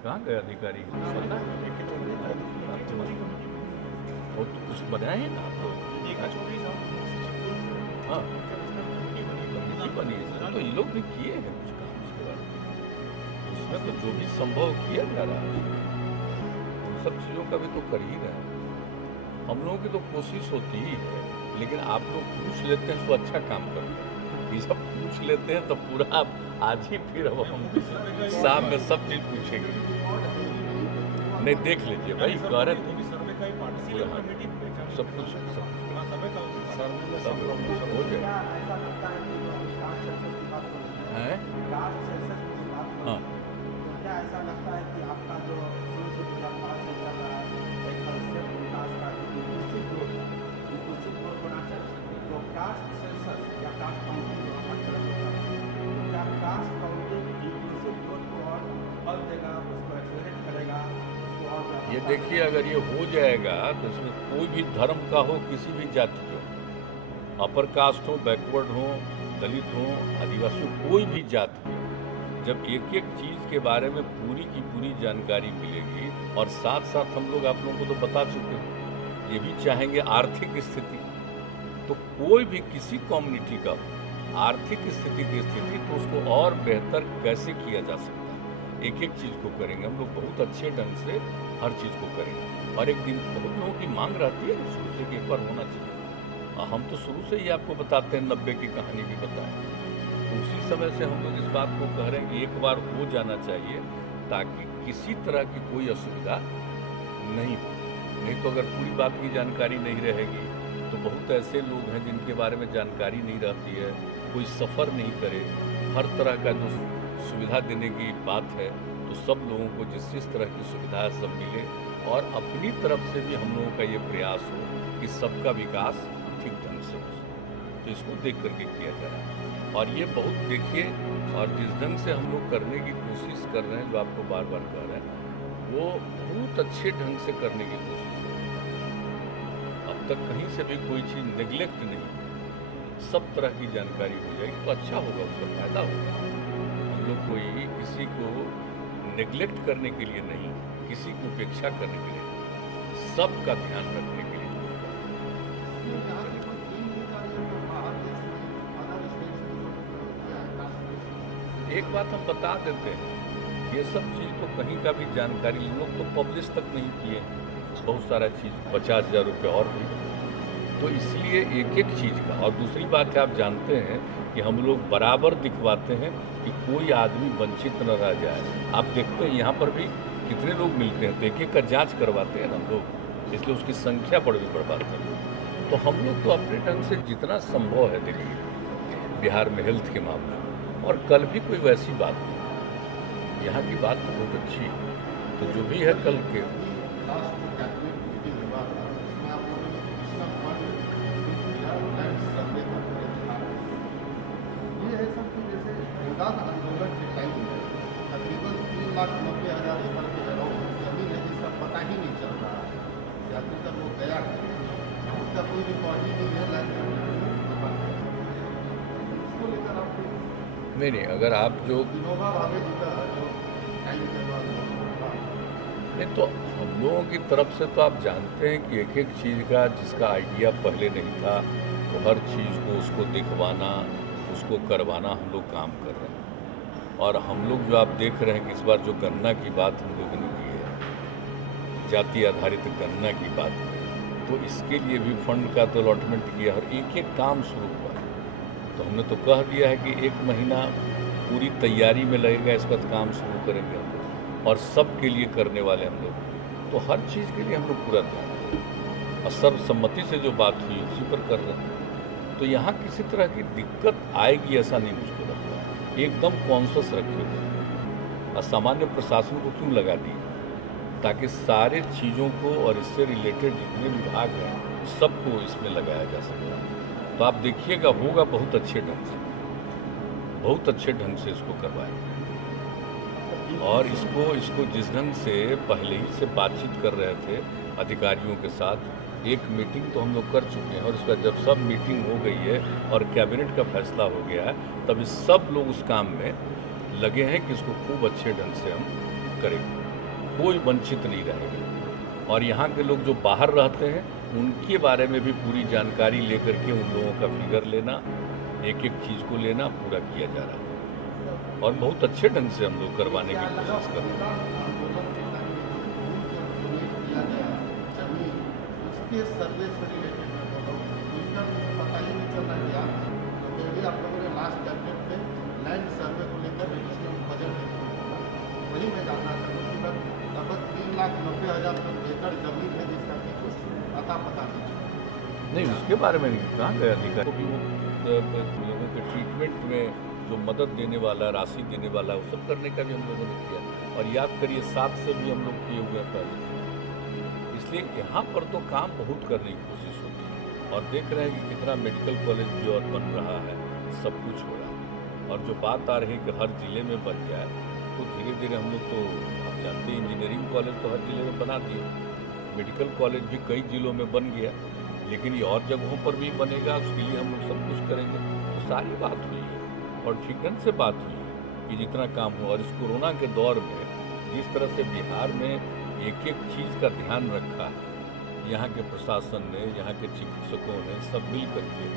कहाँ गए अधिकारी? और तो कुछ बनाए हैं ना आप लोग? हाँ, कमेटी बनी है, तो इन लोग भी किए हैं कुछ काम उसके बारे में। उसमें तो जो भी संभव किया जा रहा है, उन सब चीज़ों का भी तो कर ही रहे हैं। हम लोगों की तो कोशिश होती ही है, लेकिन आप लोग पूछ लेते हैं तो अच्छा काम करते हैं। ये सब पूछ लेते हैं तो पूरा आज ही फिर अब हम शाम में सब चीज़ पूछेंगे। नहीं, देख लीजिए भाई, कह रहे थे सब कुछ हो जाए। हैं? हाँ, क्या ऐसा लगता है कि आपका जो शुरू से 2005 से चल रहा है एक कॉन्सेप्ट विकास का इंक्लूसिव ग्रोथ होना चाहिए, जो कास्ट सेंसस या कास्ट काउंटिंग जो हर तरफ होता है, तो क्या कास्ट काउंटिंग इंक्लूसिव ग्रोथ को और बल देगा, उसको एक्सेलरेट करेगा, उसको और ये देखिए, अगर ये हो जाएगा तो इसमें कोई भी धर्म का हो, किसी भी जाति का हो, अपर कास्ट हो, बैकवर्ड हो, दलित हो, आदिवासी हो, कोई भी जाति हो, जब एक एक चीज़ के बारे में पूरी की पूरी जानकारी मिलेगी, और साथ साथ हम लोग आप लोगों को तो बता चुके हैं, ये भी चाहेंगे आर्थिक स्थिति, तो कोई भी किसी कम्युनिटी का हो, आर्थिक स्थिति की स्थिति तो उसको और बेहतर कैसे किया जा सकता है, एक एक चीज़ को करेंगे हम लोग, बहुत अच्छे ढंग से हर चीज़ को करेंगे। और एक दिन बहुत लोगों की मांग रहती है शुरू से कि एक बार होना चाहिए, और हम तो शुरू से ही आपको बताते हैं, 90 की कहानी भी बताएं, तो उसी समय से हम लोग इस बात को कह रहे हैं कि एक बार हो जाना चाहिए, ताकि किसी तरह की कोई असुविधा नहीं हो। नहीं तो अगर पूरी बात की जानकारी नहीं रहेगी तो बहुत ऐसे लोग हैं जिनके बारे में जानकारी नहीं रहती है, कोई सफ़र नहीं करे, हर तरह का जो सुविधा देने की बात है, तो सब लोगों को जिस तरह की सुविधा सब मिले, और अपनी तरफ से भी हम लोगों का ये प्रयास हो कि सबका विकास ठीक ढंग से हो। तो इसको देख करके किया जा रहा है, और ये बहुत देखिए, और जिस ढंग से हम लोग करने की कोशिश कर रहे हैं, जो आपको बार बार कह रहे हैं, वो बहुत अच्छे ढंग से करने की कोशिश है। अब तक कहीं से भी कोई चीज़ नेग्लेक्ट नहीं, सब तरह की जानकारी हो जाएगी तो अच्छा होगा, उसका फ़ायदा होगा। हम लोग कोई किसी को नेग्लेक्ट करने के लिए नहीं, किसी की उपेक्षा करने के लिए, सबका ध्यान रखने के लिए। एक बात हम बता देते हैं, ये सब चीज़ तो कहीं का भी जानकारी लोग तो पब्लिश तक नहीं किए हैं, बहुत सारा चीज़ 50,000 रुपये और भी, तो इसलिए एक एक चीज़ का। और दूसरी बात है, आप जानते हैं कि हम लोग बराबर दिखवाते हैं कि कोई आदमी वंचित न रह जाए। आप देखते हैं यहाँ पर भी कितने लोग मिलते हैं, तो एक एक का जाँच करवाते हैं हम लोग, इसलिए उसकी संख्या बढ़वाते हैं। तो हम लोग तो अपने ढंग से जितना संभव है, देखिए बिहार में हेल्थ के मामले, और कल भी कोई वैसी बात नहीं, यहाँ की बात तो बहुत अच्छी है, तो जो भी है कल के आंदोलन के टाइम में तकरीबन 3,90,000 एकड़ की जमीन है जिसका पता ही नहीं चल रहा है, या फिर जब वो गया है उसका कोई रिकॉर्ड ही नहीं है, उसको लेकर आप नहीं, अगर आप जो विनोबा भावे जी का जो टाइम के बाद नहीं, तो हम लोगों की तरफ से तो आप जानते हैं कि एक एक चीज़ का जिसका आइडिया पहले नहीं था, तो हर चीज़ को उसको दिखवाना, उसको करवाना हम लोग काम कर रहे हैं। और हम लोग जो आप देख रहे हैं कि इस बार जो गन्ना की बात हम लोगों ने की है, जाति आधारित गन्ना की बात की, तो इसके लिए भी फंड का तो अलॉटमेंट किया, और एक एक काम शुरू हुआ। तो हमने तो कह दिया है कि 1 महीना पूरी तैयारी में लगेगा, इस पर काम शुरू करेंगे हम लोग, और सब के लिए करने वाले हम लोग, तो हर चीज़ के लिए हम लोग पूरा ध्यान दें, और सर्वसम्मति से जो बात हुई उसी पर कर रहे हैं। तो यहाँ किसी तरह की दिक्कत आएगी ऐसा नहीं मुझको लगता, एकदम कॉन्शस रखे हुए, और सामान्य प्रशासन को क्यों लगा दिए, ताकि सारे चीज़ों को और इससे रिलेटेड जितने विभाग हैं सबको इसमें लगाया जा सकता है। तो आप देखिएगा, होगा बहुत अच्छे ढंग से, बहुत अच्छे ढंग से इसको करवाएंगे, और इसको जिस ढंग से पहले ही से बातचीत कर रहे थे अधिकारियों के साथ, एक मीटिंग तो हम लोग कर चुके हैं और इसका जब सब मीटिंग हो गई है और कैबिनेट का फैसला हो गया है, तब इस सब लोग उस काम में लगे हैं कि इसको खूब अच्छे ढंग से हम करेंगे, कोई वंचित नहीं रहेगा। और यहाँ के लोग जो बाहर रहते हैं उनके बारे में भी पूरी जानकारी लेकर के उन लोगों का फिगर लेना, एक एक चीज़ को लेना पूरा किया जा रहा है और बहुत अच्छे ढंग से हम लोग करवाने की कोशिश कर रहे हैं। के सर्वे से रिलेटेड मैं बोल रहा हूँ, इसका मुझे पता ही नहीं चल रहा है यार। तो यदि आप लोगों ने लास्ट कैबिनेट में लैंड सर्वे को लेकर एडिशनल बजट वही मैं जानना चाहूँगा कि लगभग 3,90,000 एकड़ जमीन है जिसका कि कुछ पता नहीं, उसके बारे में नहीं कहाँ गया अधिकारी भी वो लोगों के ट्रीटमेंट में जो मदद देने वाला, राशि देने वाला, वो सब करने का भी हम लोगों ने किया। और याद करिए 7 से भी हम लोग किए हुए हैं पहले, इसलिए यहाँ पर तो काम बहुत करने की कोशिश होती है। और देख रहे हैं कि कितना मेडिकल कॉलेज भी और बन रहा है, सब कुछ हो रहा है। और जो बात आ रही है कि हर ज़िले में बन जाए, तो धीरे धीरे हम लोग तो आप जानते हैं इंजीनियरिंग कॉलेज तो हर ज़िले में बना दिए, मेडिकल कॉलेज भी कई ज़िलों में बन गया, लेकिन ये और जगहों पर भी बनेगा, उसके लिए हम लोग सब कुछ करेंगे। तो सारी बात हुई है और ठीक ढंग से बात हुई है कि जितना काम हो। और इस कोरोना के दौर में जिस तरह से बिहार में एक एक चीज़ का ध्यान रखा है, यहाँ के प्रशासन ने, यहाँ के चिकित्सकों ने सब मिल करके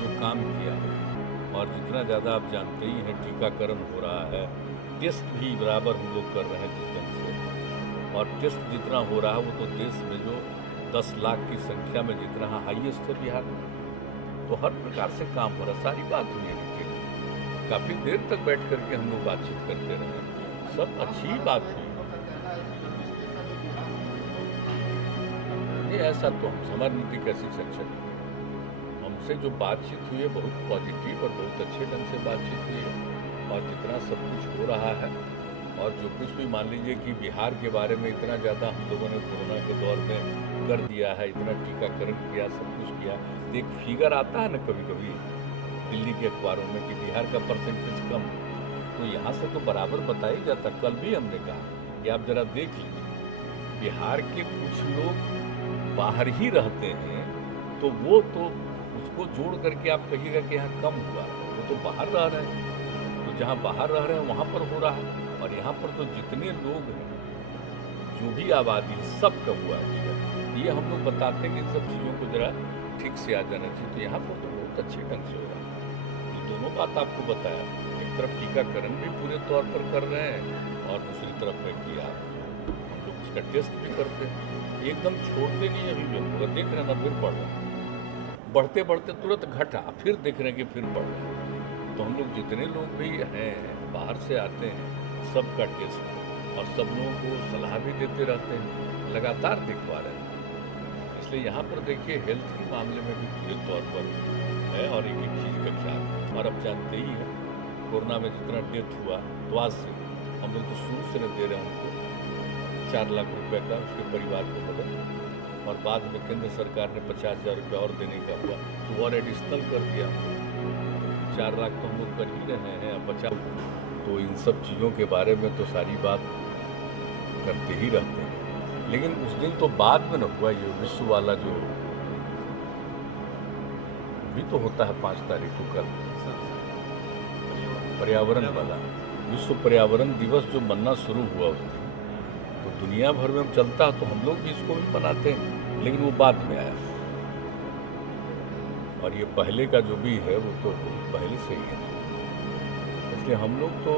जो काम किया है, और जितना ज़्यादा आप जानते ही हैं टीकाकरण हो रहा है, टेस्ट भी बराबर हम लोग कर रहे हैं जिस ढंग से। और टेस्ट जितना हो रहा है वो तो देश में जो 10 लाख की संख्या में जितना हाईएस्ट है बिहार में, तो हर प्रकार से काम हो रहा है। सारी बात हुई है डिटेल, काफ़ी देर तक बैठ करके हम लोग बातचीत करते रहे, सब अच्छी बात हुई। नहीं, ऐसा तो हम हमारी नीति कैसी चर्चा की, हमसे जो बातचीत हुई है बहुत पॉजिटिव और बहुत अच्छे ढंग से बातचीत हुई है। और जितना सब कुछ हो रहा है और जो कुछ भी मान लीजिए कि बिहार के बारे में इतना ज़्यादा हम लोगों ने कोरोना के दौर में कर दिया है, इतना टीकाकरण किया, सब कुछ किया। एक फिगर आता है ना कभी कभी दिल्ली के अखबारों में कि बिहार का परसेंटेज कम, तो यहाँ से तो बराबर बताया जाता। कल भी हमने कहा कि आप ज़रा देख लीजिए, बिहार के कुछ लोग बाहर ही रहते हैं, तो वो तो उसको जोड़ करके आप कहिएगा कि यहाँ कम हुआ, वो तो बाहर रह रहे हैं, तो जहाँ बाहर रह रहे हैं वहाँ पर हो रहा है। और यहाँ पर तो जितने लोग हैं, जो भी आबादी सबका हुआ है, ठीक है, ये हम लोग बताते हैं कि इन सब चीज़ों को ज़रा ठीक से आ जाना चाहिए। तो यहाँ पर तो बहुत अच्छे ढंग से हो रहा है। तो दोनों बात आपको बताया, एक तरफ टीकाकरण भी पूरे तौर पर कर रहे हैं और दूसरी तरफ है कि आप हम लोग उसका टेस्ट भी करते हैं, एकदम छोड़ते नहीं। अभी भी हम लोग देख रहे हैं ना, फिर बढ़ रहा है, बढ़ते बढ़ते तुरंत घटा, फिर देख रहे हैं कि फिर बढ़ रहा है। तो हम लोग जितने लोग भी हैं बाहर से आते हैं, सबका टेस्ट और सब लोगों को सलाह भी देते रहते हैं, लगातार दिखवा रहे हैं। इसलिए यहाँ पर देखिए हेल्थ के मामले में भी पूरे तौर पर है और एक एक चीज़ का ख्याल। और अब जानते ही हैं कोरोना में जितना डेथ हुआ, तो आज से हम लोग तो शुरू से दे रहे हैं उनको 4 लाख रुपए का उसके परिवार को मदद, और बाद में केंद्र सरकार ने 50,000 रुपये और देने का हुआ तो और एडिशनल कर दिया। 4 लाख तो हम लोग कर ही रहे हैं, अब 50। तो इन सब चीज़ों के बारे में तो सारी बात करते ही रहते हैं। लेकिन उस दिन तो बाद में न हुआ, ये विश्व वाला जो भी तो होता है 5 तारीख को, कल पर्यावरण वाला विश्व पर्यावरण दिवस जो मनना शुरू हुआ उस दिन, तो दुनिया भर में चलता, तो हम लोग भी इसको भी मनाते हैं, लेकिन वो बाद में आया। और ये पहले का जो भी है वो तो पहले से ही है। इसलिए हम लोग तो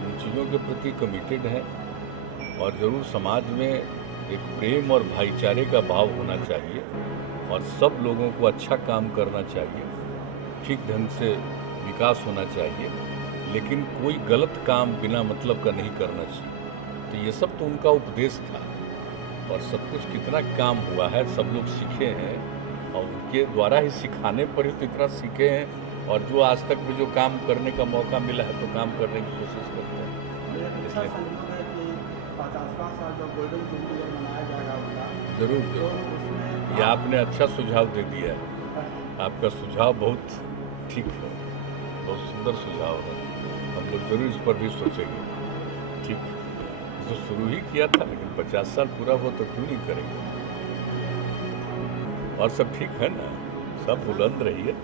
इन चीज़ों के प्रति कमिटेड हैं और ज़रूर समाज में एक प्रेम और भाईचारे का भाव होना चाहिए और सब लोगों को अच्छा काम करना चाहिए, ठीक ढंग से विकास होना चाहिए, लेकिन कोई गलत काम बिना मतलब का नहीं करना चाहिए। तो ये सब तो उनका उपदेश था और सब कुछ कितना काम हुआ है, सब लोग सीखे हैं और उनके द्वारा ही सिखाने पर ही तो इतना सीखे हैं। और जो आज तक भी जो काम करने का मौका मिला है तो काम करने की कोशिश करते हैं। अच्छा संयोग है कि 50वां साल जो गोल्डन जुबली जब मनाया जाएगा उनका, जरूर तो जरूर, उसमें ये आपने अच्छा सुझाव दे दिया है। आपका सुझाव बहुत ठीक है, बहुत सुंदर सुझाव है। हम लोग जरूर इस पर भी सोचेंगे। ठीक है, तो शुरू ही किया था, लेकिन 50 साल पूरा हुआ तो क्यों नहीं करेंगे। और सब ठीक है ना, सब बुलंद रही है।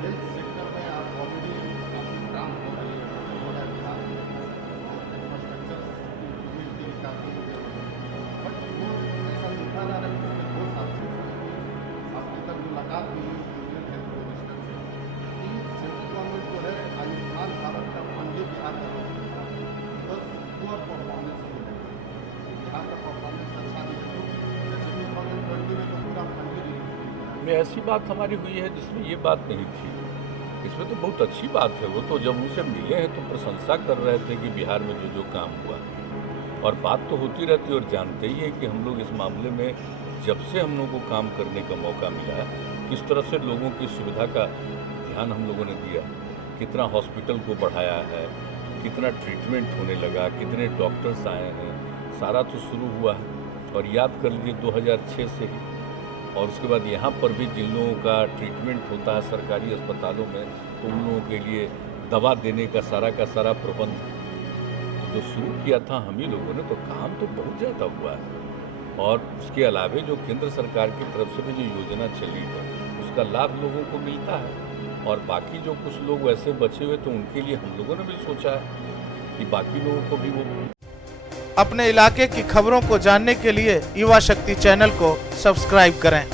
हेल्थ सेक्टर में आप ऑलरेडी काफ़ी काम हो रही है हमारे बिहार में, इंफ्रास्ट्रक्चर इम्प्रूवमेंट की काफ़ी जरूरत है, बट वो ऐसा देखा जा रहा है कि पिछले 2 साल से आपकी तक मुलाकात हुई यूनियन हेल्थ मिनिस्टर से कि सेंट्रल गवर्नमेंट जो है आयुष्मान भारत का फंड बिहार का बिकॉज पुअर परफॉर्मेंस की वजह से बिहार का परफॉर्मेंस अच्छा नहीं है, तो जैसे 2020 में तो पूरा फंड ही में ऐसी बात हमारी हुई है जिसमें ये बात नहीं थी। इसमें तो बहुत अच्छी बात है, वो तो जब उनसे मिले हैं तो प्रशंसा कर रहे थे कि बिहार में जो काम हुआ, और बात तो होती रहती है। और जानते ही है कि हम लोग इस मामले में जब से हम लोगों को काम करने का मौका मिला है, किस तरह से लोगों की सुविधा का ध्यान हम लोगों ने दिया, कितना हॉस्पिटल को बढ़ाया है, कितना ट्रीटमेंट होने लगा, कितने डॉक्टर्स आए हैं, सारा तो शुरू हुआ है। और याद कर लीजिए 2006 से ही, और उसके बाद यहाँ पर भी जिन लोगों का ट्रीटमेंट होता है सरकारी अस्पतालों में, तो उन लोगों के लिए दवा देने का सारा प्रबंध जो शुरू किया था हम ही लोगों ने, तो काम तो बहुत ज़्यादा हुआ है। और उसके अलावे जो केंद्र सरकार की तरफ से भी जो योजना चली है, उसका लाभ लोगों को मिलता है। और बाकी जो कुछ लोग वैसे बचे हुए, तो उनके लिए हम लोगों ने भी सोचा है कि बाकी लोगों को भी वो अपने इलाके की खबरों को जानने के लिए युवा शक्ति चैनल को सब्सक्राइब करें।